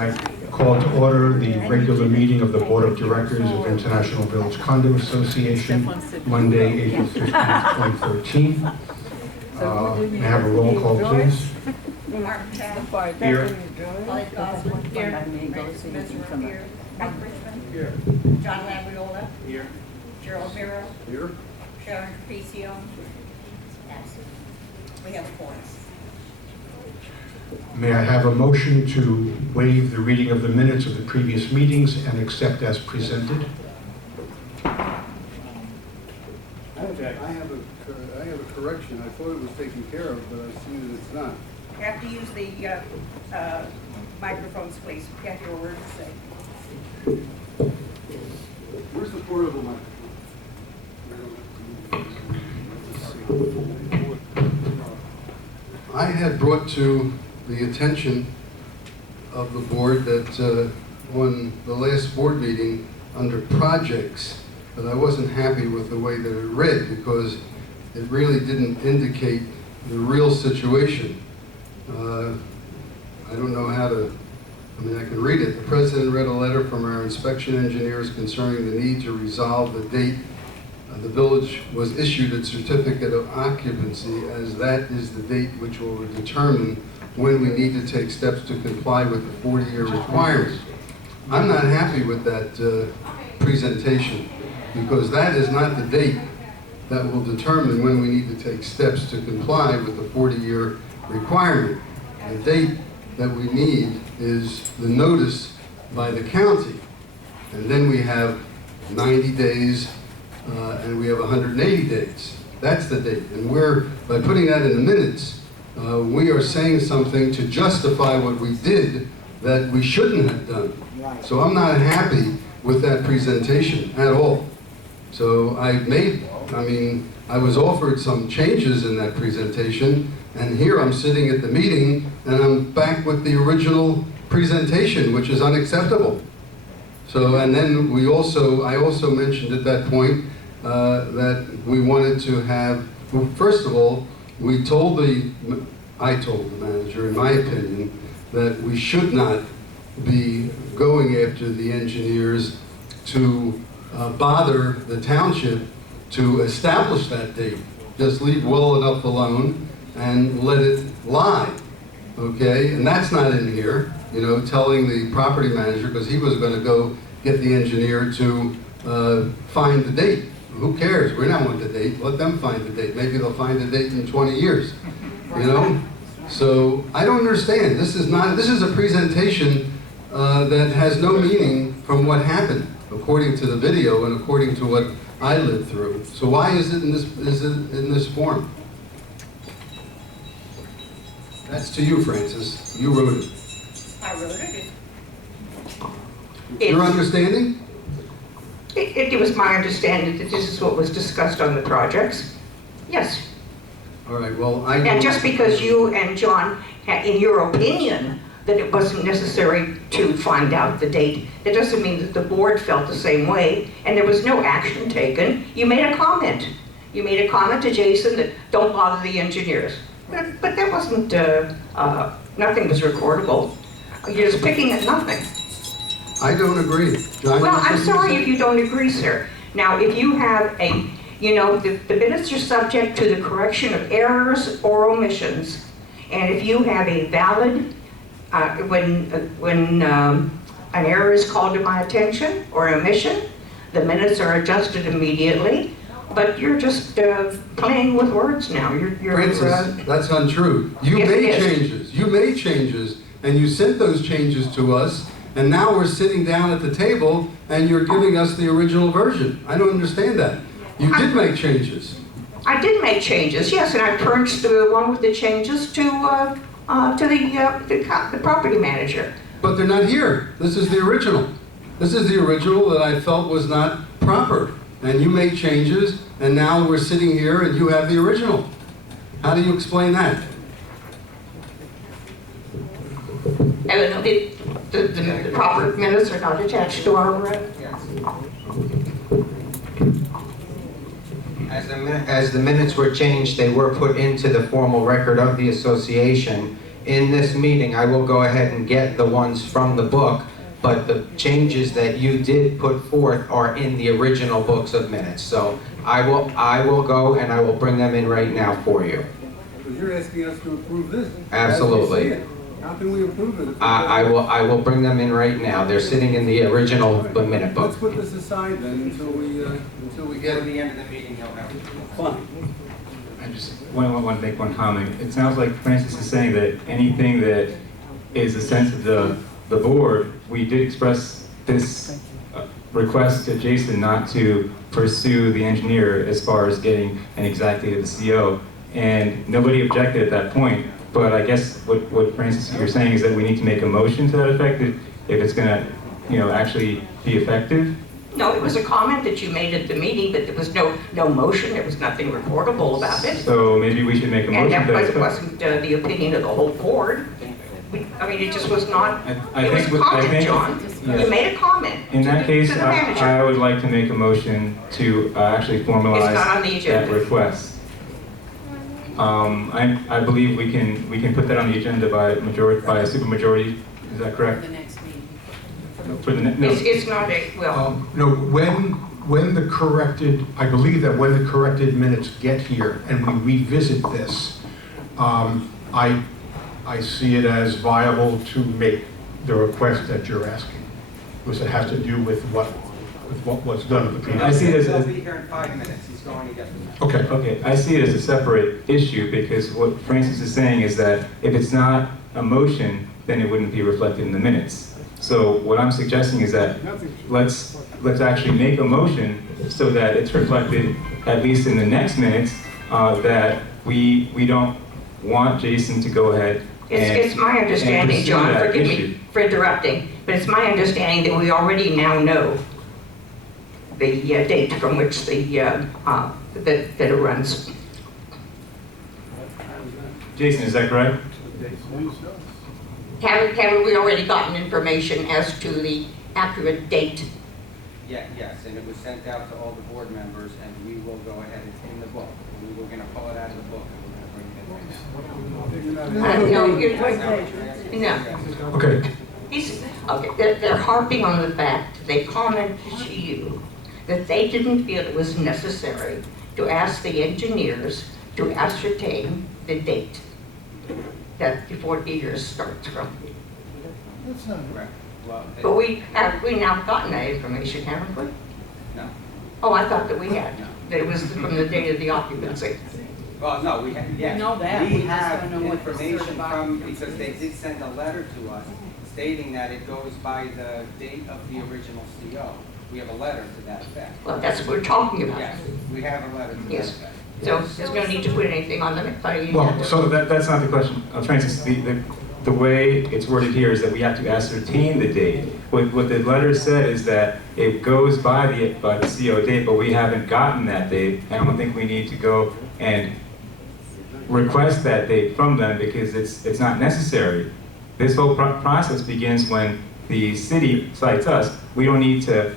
I call to order the regular meeting of the Board of Directors of International Village Condo Association, Monday, April 15th, 2013. May I have a roll call, please? Mark Taft. Here. Holly Goslin. Here. Francis Messerer. Here. Mike Richmond. Here. John Labriola. Here. Gerald Miro. Here. Sharon Capricio. Absent. We have four. May I have a motion to waive the reading of the minutes of the previous meetings and accept as presented? I have a correction. I thought it was taken care of, but I see that it's not. You have to use the microphones, please. You have your word to say. Where's the portable microphone? I had brought to the attention of the board that on the last board meeting under projects, that I wasn't happy with the way that it read because it really didn't indicate the real situation. I don't know how to, I mean, I can read it. The president read a letter from our inspection engineers concerning the need to resolve the date the village was issued its certificate of occupancy, as that is the date which will determine when we need to take steps to comply with the 40-year requirement. I'm not happy with that presentation because that is not the date that will determine when we need to take steps to comply with the 40-year requirement. The date that we need is the notice by the county, and then we have 90 days and we have 180 days. That's the date. And by putting that in the minutes, we are saying something to justify what we did that we shouldn't have done. So I'm not happy with that presentation at all. So I was offered some changes in that presentation, and here I'm sitting at the meeting and I'm back with the original presentation, which is unacceptable. So, and then I also mentioned at that point that we wanted to have, well, first of all, I told the manager, in my opinion, that we should not be going after the engineers to bother the township to establish that date. Just leave well enough alone and let it lie, okay? And that's not in here, you know, telling the property manager, because he was going to go get the engineer to find the date. Who cares? We don't want the date. Let them find the date. Maybe they'll find the date in 20 years, you know? So I don't understand. This is a presentation that has no meaning from what happened, according to the video and according to what I lived through. So why is it in this form? That's to you, Francis. You wrote it. I wrote it. Your understanding? It was my understanding that this is what was discussed on the projects. Yes. All right, well, And just because you and John had, in your opinion, that it wasn't necessary to find out the date, that doesn't mean that the board felt the same way, and there was no action taken. You made a comment. You made a comment to Jason that don't bother the engineers. But that wasn't, nothing was recordable. You're just picking at nothing. I don't agree. John, well, I'm sorry if you don't agree, sir. Now, if you have a, you know, the minutes are subject to the correction of errors or omissions, and if you have a valid, when an error is called to my attention or an omission, the minutes are adjusted immediately. But you're just playing with words now. Francis, that's untrue. You made changes. You made changes, and you sent those changes to us. And now we're sitting down at the table and you're giving us the original version. I don't understand that. You did make changes. I did make changes, yes, and I purged the one with the changes to the property manager. But they're not here. This is the original. This is the original that I felt was not proper. And you made changes, and now we're sitting here and you have the original. How do you explain that? The proper minutes are not attached to our... As the minutes were changed, they were put into the formal record of the association, in this meeting, I will go ahead and get the ones from the book, but the changes that you did put forth are in the original books of minutes. So I will go and I will bring them in right now for you. Because you're asking us to approve this. Absolutely. As we see it. How can we approve it? I will bring them in right now. They're sitting in the original minute book. Let's put this aside then until we get At the end of the meeting, you'll have it. fine. I just want to make one comment. It sounds like Francis is saying that anything that is a sense of the board, we did express this request to Jason not to pursue the engineer as far as getting an exact date of the CO, and nobody objected at that point. But I guess what Francis, you're saying is that we need to make a motion to that effect if it's going to, actually be effective. No, it was a comment that you made at the meeting, but there was no motion, there was nothing reportable about it. So maybe we should make a motion And to that that effect. wasn't the opinion of the whole board. It just was not, I it was think a what- I comment, think- John. yes. You made a comment. In that case, to the manager. I would like to make a motion to actually formalize It's not on the that agenda. request. I believe we can put that on the agenda by a supermajority. Is that correct? The next meeting. For the no. It's not a, well, No, when the corrected, I believe that when the corrected minutes get here and we revisit this, I see it as viable to make the request that you're asking, because it has to do with what was done at the previous. I see it as He'll be here in 5 minutes. He's going to get them. Okay. Okay, I see it as a separate issue because what Francis is saying is that if it's not a motion, then it wouldn't be reflected in the minutes. So what I'm suggesting is that let's actually make a motion so that it's reflected, at least in the next minutes, that we don't want Jason to go ahead it's my understanding, pursue John, that forgive issue. me for interrupting, but it's my understanding that we already now know the date from which that it runs. Jason, is that correct? Haven't we already gotten information as to the accurate date? Yeah, yes, and it was sent out to all the board members, and we will go ahead. It's in the book. We were going to pull it out of the book, and we're going to bring it in right now. No, Okay. They're harping on the fact, they commented to you that they didn't feel it was necessary to ask the engineers to ascertain the date that before the year starts from. That's not Correct. Well, But we now gotten that information, haven't we? no. Oh, I thought that we had, that it was from the date of the occupancy. Well, no, we have, yes. We know that. We We just have don't know what the information certified from, occupancy because they is. did send a letter to us stating that it goes by the date of the original CO. We have a letter to that effect. Well, that's what we're talking about. Yes, we have a letter to that Yes. effect. So there's no need to put anything on the Well, So that's not the question, Francis. The way it's worded here is that we have to ascertain the date. What the letter said is that it goes by the CO date, but we haven't gotten that date. I don't think we need to go and request that date from them because it's not necessary. This whole process begins when the city cites us. We don't need to,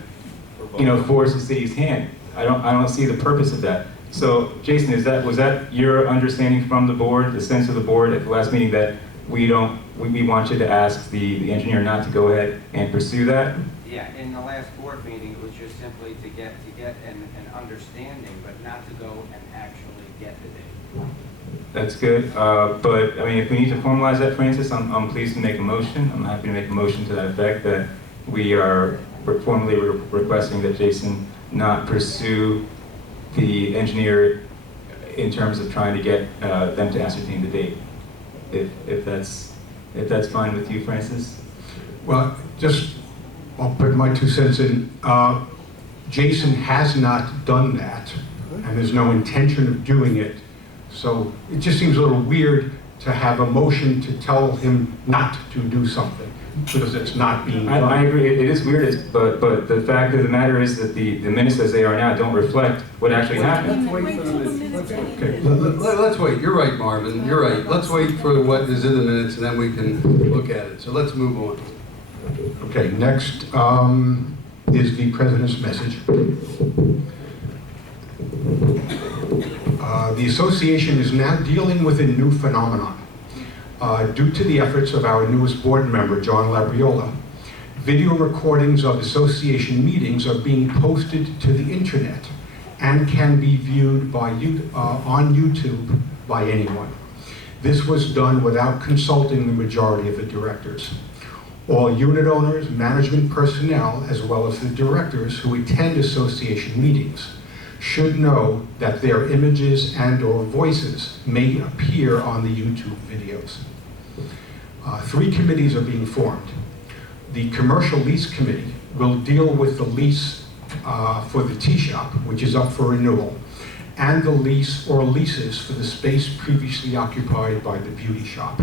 force the city's hand. I don't see the purpose of that. So, Jason, was that your understanding from the board, the sense of the board at the last meeting that we want you to ask the engineer not to go ahead and pursue that? Yeah, in the last board meeting, it was just simply to get an understanding, but not to go and actually get the date. That's good. But I mean, if we need to formalize that, Francis, I'm pleased to make a motion. I'm happy to make a motion to that effect that we are formally requesting that Jason not pursue the engineer in terms of trying to get them to ascertain the date. If that's fine with you, Francis? Well, I'll put my 2 cents in. Jason has not done that, and there's no intention of doing it. So it just seems a little weird to have a motion to tell him not to do something, because it's not being done. I agree. It is weird, but the fact of the matter is that the minutes as they are now don't reflect what actually happened. Let's wait for the minutes. Okay. Let's wait. You're right, Marvin. You're right. Let's wait for what is in the minutes and then we can look at it. So let's move on. Okay, next is the president's message. The association is now dealing with a new phenomenon. Due to the efforts of our newest board member, John Labriola, video recordings of association meetings are being posted to the internet and can be viewed by on YouTube by anyone. This was done without consulting the majority of the directors. All unit owners, management personnel, as well as the directors who attend association meetings should know that their images and/or voices may appear on the YouTube videos. 3 committees are being formed. The Commercial Lease Committee will deal with the lease for the tea shop, which is up for renewal, and the lease or leases for the space previously occupied by the beauty shop.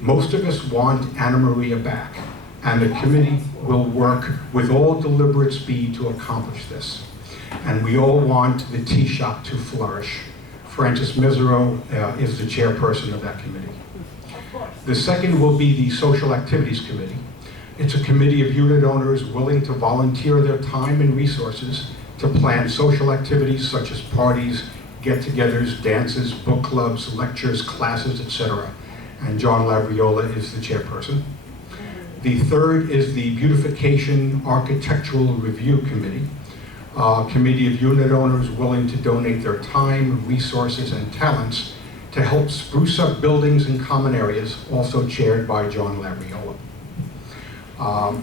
Most of us want Anna Maria back, and the committee will work with all deliberate speed to accomplish this. And we all want the tea shop to flourish. Frances Mesereau is the chairperson of that committee. The second will be the Social Activities Committee. It's a committee of unit owners willing to volunteer their time and resources to plan social activities such as parties, get-togethers, dances, book clubs, lectures, classes, etc. And John Labriola is the chairperson. The third is the Beautification Architectural Review Committee, a committee of unit owners willing to donate their time, resources, and talents to help spruce up buildings and common areas, also chaired by John Labriola.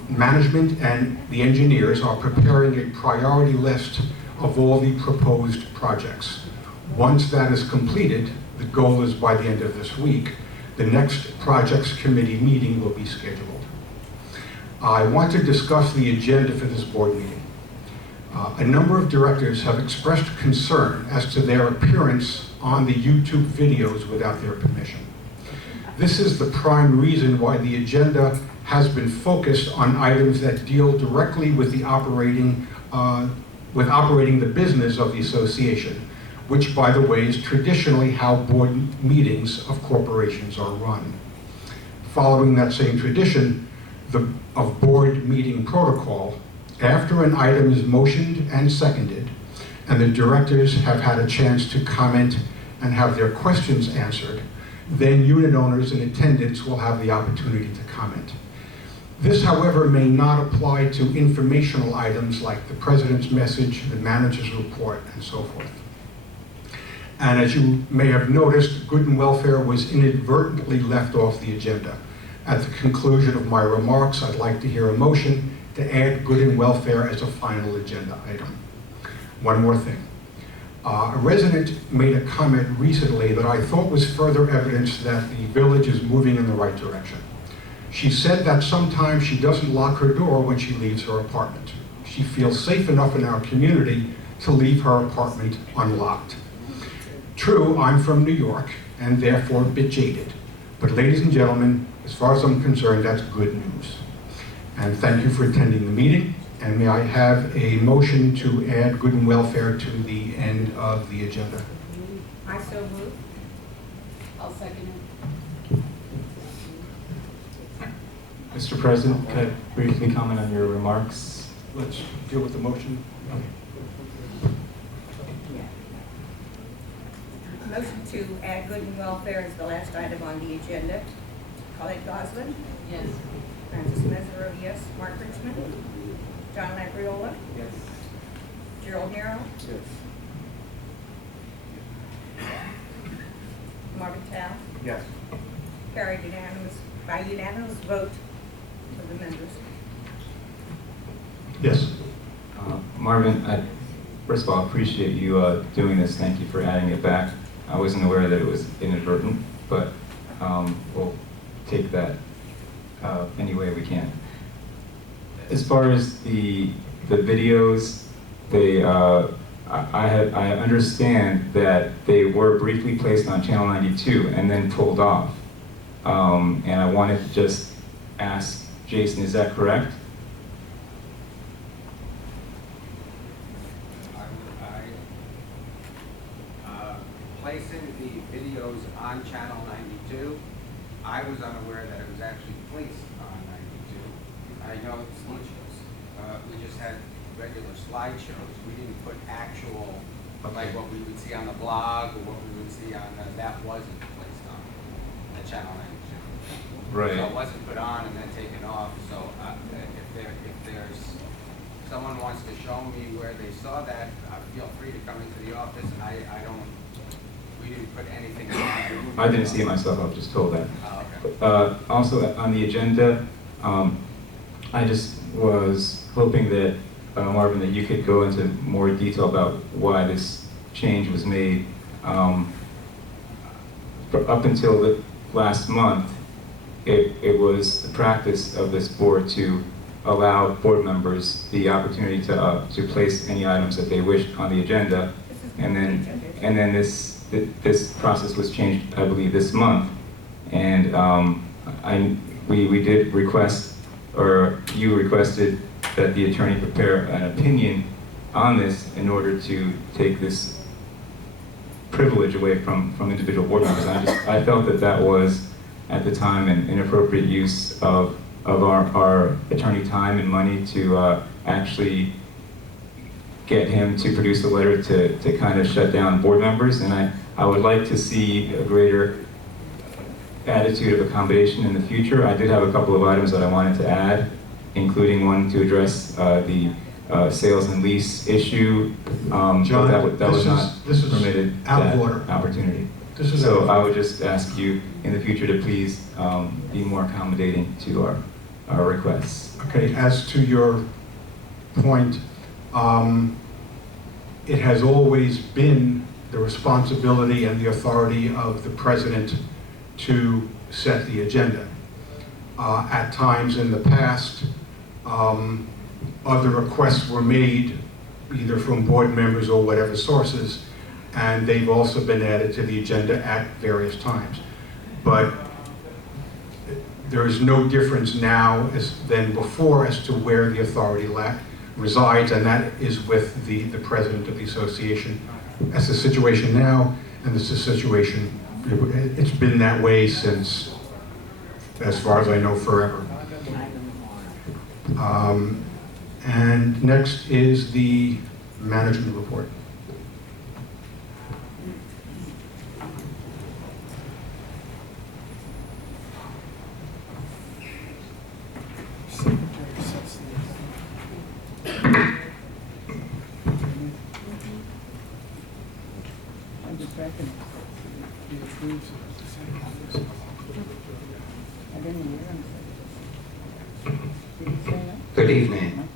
Management and the engineers are preparing a priority list of all the proposed projects. Once that is completed, the goal is by the end of this week, the next projects committee meeting will be scheduled. I want to discuss the agenda for this board meeting. A number of directors have expressed concern as to their appearance on the YouTube videos without their permission. This is the prime reason why the agenda has been focused on items that deal directly with the operating the business of the association, which, by the way, is traditionally how board meetings of corporations are run. Following that same tradition of board meeting protocol, after an item is motioned and seconded, and the directors have had a chance to comment and have their questions answered, then unit owners in attendance will have the opportunity to comment. This, however, may not apply to informational items like the president's message, the manager's report, and so forth. And as you may have noticed, good and welfare was inadvertently left off the agenda. At the conclusion of my remarks, I'd like to hear a motion to add good and welfare as a final agenda item. One more thing. A resident made a comment recently that I thought was further evidence that the village is moving in the right direction. She said that sometimes she doesn't lock her door when she leaves her apartment. She feels safe enough in our community to leave her apartment unlocked. True, I'm from New York and therefore a bit jaded. But ladies and gentlemen, as far as I'm concerned, that's good news. And thank you for attending the meeting. And may I have a motion to add good and welfare to the end of the agenda? I so move. I'll second Mr. President, could I briefly comment on your remarks? Let's deal with the motion. Motion to add good and welfare is the last item on the agenda. Colette Goslin? Yes. Francis Mesereau, yes. Mark Richmond? John Labriola? Yes. Gerald Harrell? Yes. Marvin Tao? Yes. Carried by unanimous vote of the members. Yes. Marvin, first of all, I appreciate you doing this. Thank you for adding it back. I wasn't aware that it was inadvertent, but we'll take that any way we can. As far as the videos, I understand that they were briefly placed on Channel 92 and then pulled off. And I wanted to just ask Jason, is that correct? Placing the videos on Channel 92, I was unaware that it was actually placed on 92. I know slideshows. We just had regular slideshows. We didn't put actual, like what we would see on the blog or what we would see on that wasn't placed on the Channel 92. Right. So it wasn't put on and then taken off, so if there's, someone wants to show me where they saw that, feel free to come into the office, and we didn't put anything on. I didn't see it myself, I was just told that. Oh, okay. Also, on the agenda, I just was hoping that, Marvin, that you could go into more detail about why this change was made. Up until the last month, it was the practice of this board to allow board members the opportunity to place any items that they wished on the agenda, and then this process was changed, I believe, this month, and we did request, or you requested, that the attorney prepare an opinion on this in order to take this privilege away from individual board members. I felt that was, at the time, an inappropriate use of our attorney time and money to actually get him to produce a letter to kind of shut down board members. And I would like to see a greater attitude of accommodation in the future. I did have a couple of items that I wanted to add, including one to address the sales and lease issue. John, that was not this is permitted, out of that order. opportunity. This is So I would just ask you in the future to please be more accommodating to our requests. Okay, as to your point, it has always been the responsibility and the authority of the president to set the agenda. At times in the past, other requests were made, either from board members or whatever sources, and they've also been added to the agenda at various times. But there is no difference now than before as to where the authority resides, and that is with the president of the association. That's the situation now, and this is the situation, it's been that way since, as far as I know, forever. And next is the management report. Good evening.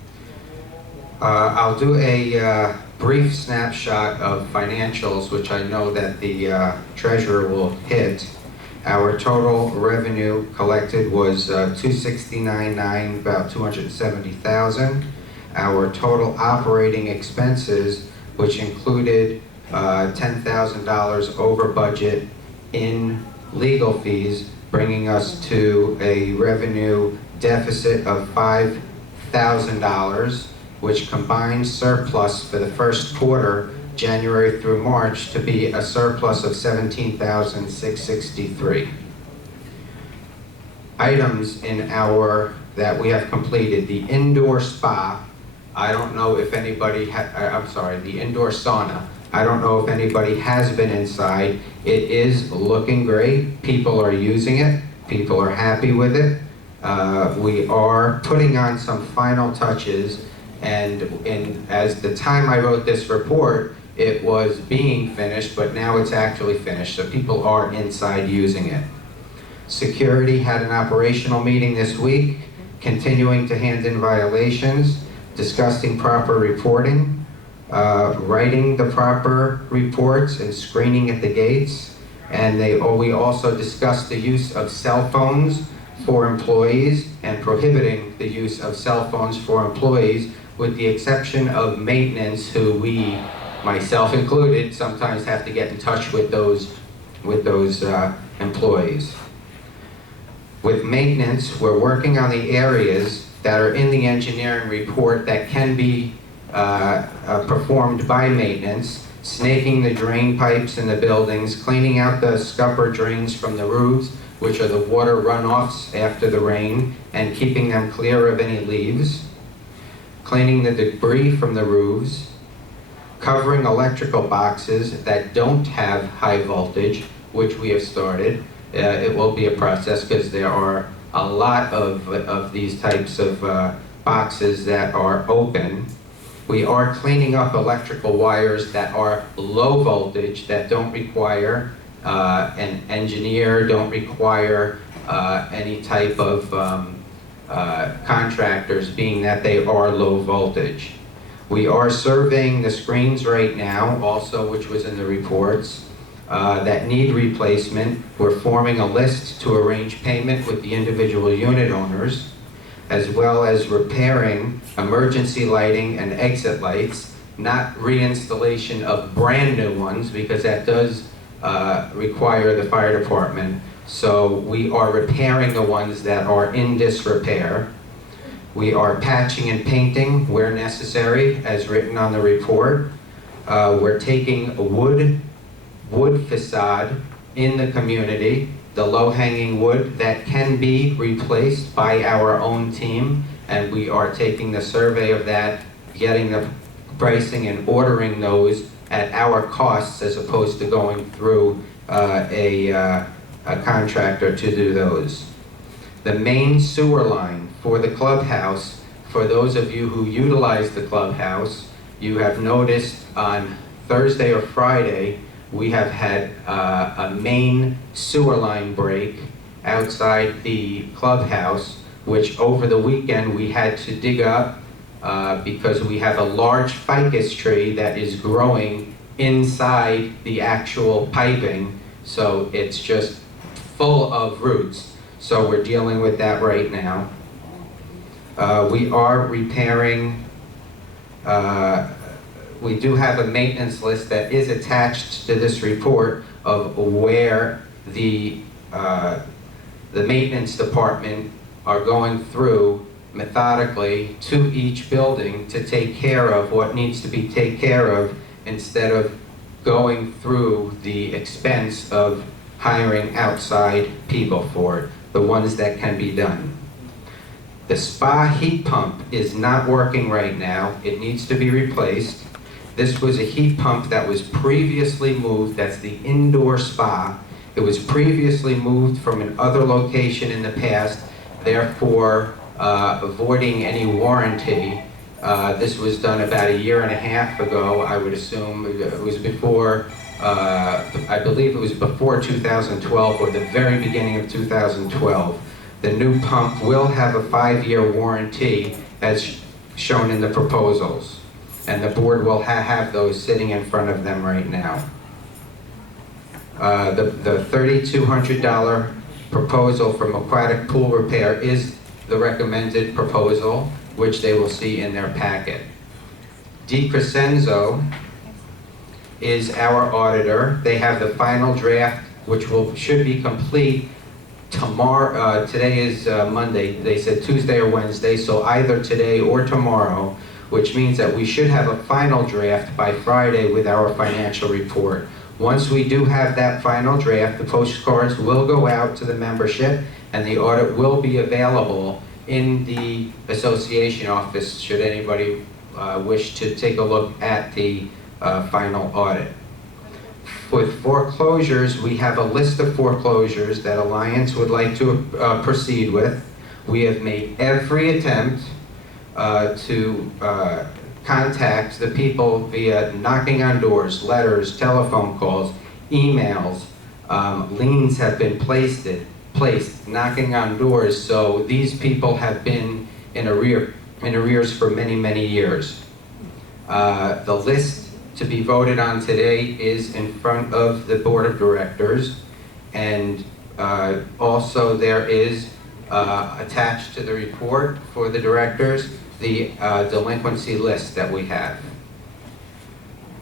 I'll do a brief snapshot of financials, which I know that the treasurer will hit. Our total revenue collected was $269,900, about $270,000. Our total operating expenses, which included $10,000 over budget in legal fees, bringing us to a revenue deficit of $5,000, which combines surplus for the first quarter, January through March, to be a surplus of $17,663. Items in that we have completed: the indoor spa. I don't know if anybody, the indoor sauna. I don't know if anybody has been inside. It is looking great. People are using it. People are happy with it. We are putting on some final touches, and as the time I wrote this report, it was being finished, but now it's actually finished, so people are inside using it. Security had an operational meeting this week, continuing to hand in violations, discussing proper reporting, writing the proper reports and screening at the gates, and we also discussed the use of cell phones for employees and prohibiting the use of cell phones for employees, with the exception of maintenance, who we, myself included, sometimes have to get in touch with those employees. With maintenance, we're working on the areas that are in the engineering report that can be performed by maintenance: snaking the drain pipes in the buildings, cleaning out the scupper drains from the roofs, which are the water runoffs after the rain, and keeping them clear of any leaves, cleaning the debris from the roofs, covering electrical boxes that don't have high voltage, which we have started, it will be a process because there are a lot of these types of boxes that are open. We are cleaning up electrical wires that are low voltage, that don't require an engineer, don't require any type of contractors, being that they are low voltage. We are surveying the screens right now, also, which was in the reports, that need replacement. We're forming a list to arrange payment with the individual unit owners, as well as repairing emergency lighting and exit lights, not reinstallation of brand new ones, because that does require the fire department. So we are repairing the ones that are in disrepair. We are patching and painting where necessary, as written on the report. We're taking a wood facade in the community, the low-hanging wood that can be replaced by our own team, and we are taking the survey of that, getting the pricing and ordering those at our costs, as opposed to going through a contractor to do those. The main sewer line for the clubhouse, for those of you who utilize the clubhouse, you have noticed on Thursday or Friday, we have had a main sewer line break outside the clubhouse, which over the weekend we had to dig up because we have a large ficus tree that is growing inside the actual piping, so it's just full of roots. So we're dealing with that right now. We are repairing, we do have a maintenance list that is attached to this report of where the maintenance department are going through methodically to each building to take care of what needs to be taken care of, instead of going through the expense of hiring outside people for it, the ones that can be done. The spa heat pump is not working right now. It needs to be replaced. This was a heat pump that was previously moved. That's the indoor spa. It was previously moved from another location in the past, therefore avoiding any warranty. This was done about 1.5 years ago, I would assume. It was before, I believe it was before 2012 or the very beginning of 2012. The new pump will have a 5-year warranty as shown in the proposals. And the board will have those sitting in front of them right now. The $3,200 proposal from aquatic pool repair is the recommended proposal, which they will see in their packet. DeCrescenzo is our auditor. They have the final draft, which should be complete tomorrow. Today is Monday. They said Tuesday or Wednesday, so either today or tomorrow, which means that we should have a final draft by Friday with our financial report. Once we do have that final draft, the postcards will go out to the membership, and the audit will be available in the association office should anybody wish to take a look at the final audit. With foreclosures, we have a list of foreclosures that Alliance would like to proceed with. We have made every attempt to contact the people via knocking on doors, letters, telephone calls, emails. Liens have been placed, knocking on doors, so these people have been in arrears for many, many years. The list to be voted on today is in front of the board of directors, and also there is attached to the report for the directors the delinquency list that we have.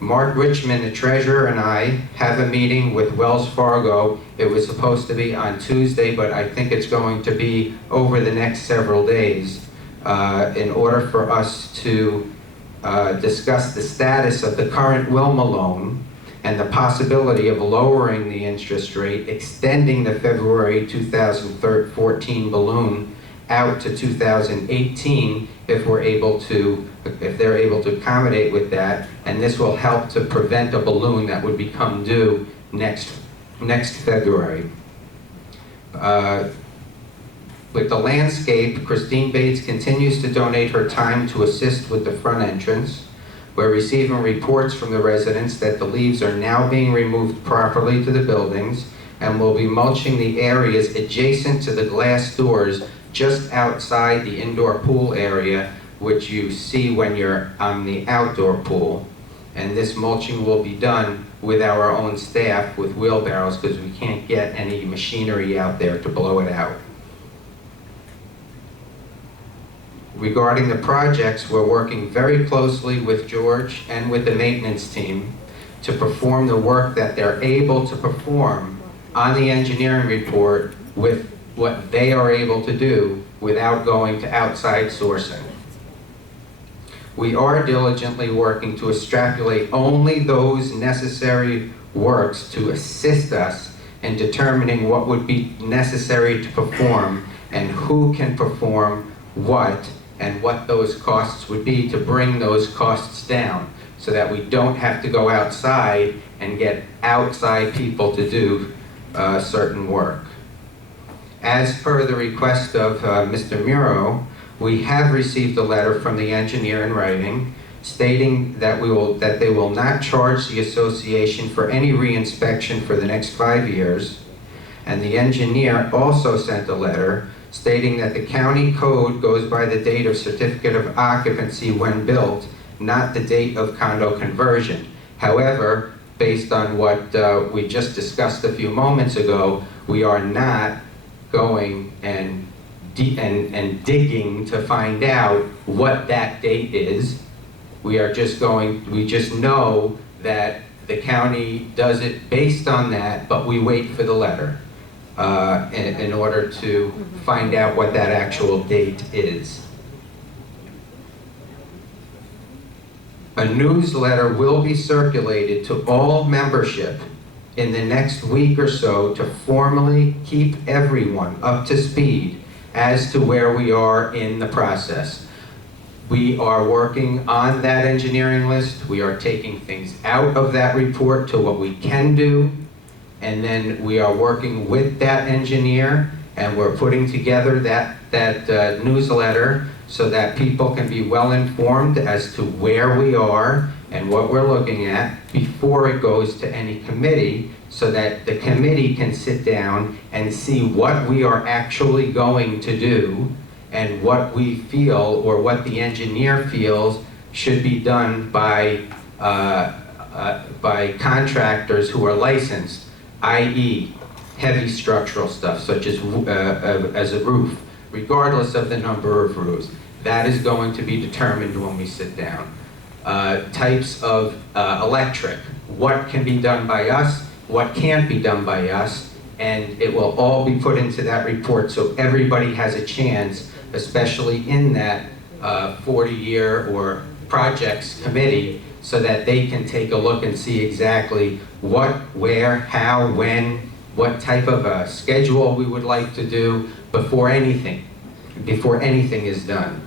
Mark Richmond, the treasurer, and I have a meeting with Wells Fargo. It was supposed to be on Tuesday, but I think it's going to be over the next several days in order for us to discuss the status of the current Wilma loan and the possibility of lowering the interest rate, extending the February 2014 balloon out to 2018 if they're able to accommodate with that, and this will help to prevent a balloon that would become due next February. With the landscape, Christine Bates continues to donate her time to assist with the front entrance. We're receiving reports from the residents that the leaves are now being removed properly to the buildings and will be mulching the areas adjacent to the glass doors just outside the indoor pool area, which you see when you're on the outdoor pool. And this mulching will be done with our own staff with wheelbarrows because we can't get any machinery out there to blow it out. Regarding the projects, we're working very closely with George and with the maintenance team to perform the work that they're able to perform on the engineering report with what they are able to do without going to outside sourcing. We are diligently working to extrapolate only those necessary works to assist us in determining what would be necessary to perform and who can perform what and what those costs would be to bring those costs down so that we don't have to go outside and get outside people to do certain work. As per the request of Mr. Muro, we have received a letter from the engineer in writing stating that they will not charge the association for any reinspection for the next 5 years. And the engineer also sent a letter stating that the county code goes by the date of certificate of occupancy when built, not the date of condo conversion. However, based on what we just discussed a few moments ago, we are not going and digging to find out what that date is. We just know that the county does it based on that, but we wait for the letter in order to find out what that actual date is. A newsletter will be circulated to all membership in the next week or so to formally keep everyone up to speed as to where we are in the process. We are working on that engineering list. We are taking things out of that report to what we can do, and then we are working with that engineer, and we're putting together that newsletter so that people can be well informed as to where we are and what we're looking at before it goes to any committee, so that the committee can sit down and see what we are actually going to do and what we feel or what the engineer feels should be done by contractors who are licensed, i.e. heavy structural stuff such as a roof, regardless of the number of roofs. That is going to be determined when we sit down. Types of electric, what can be done by us, what can't be done by us, and it will all be put into that report so everybody has a chance, especially in that 40-year or projects committee, so that they can take a look and see exactly what, where, how, when, what type of a schedule we would like to do before anything is done.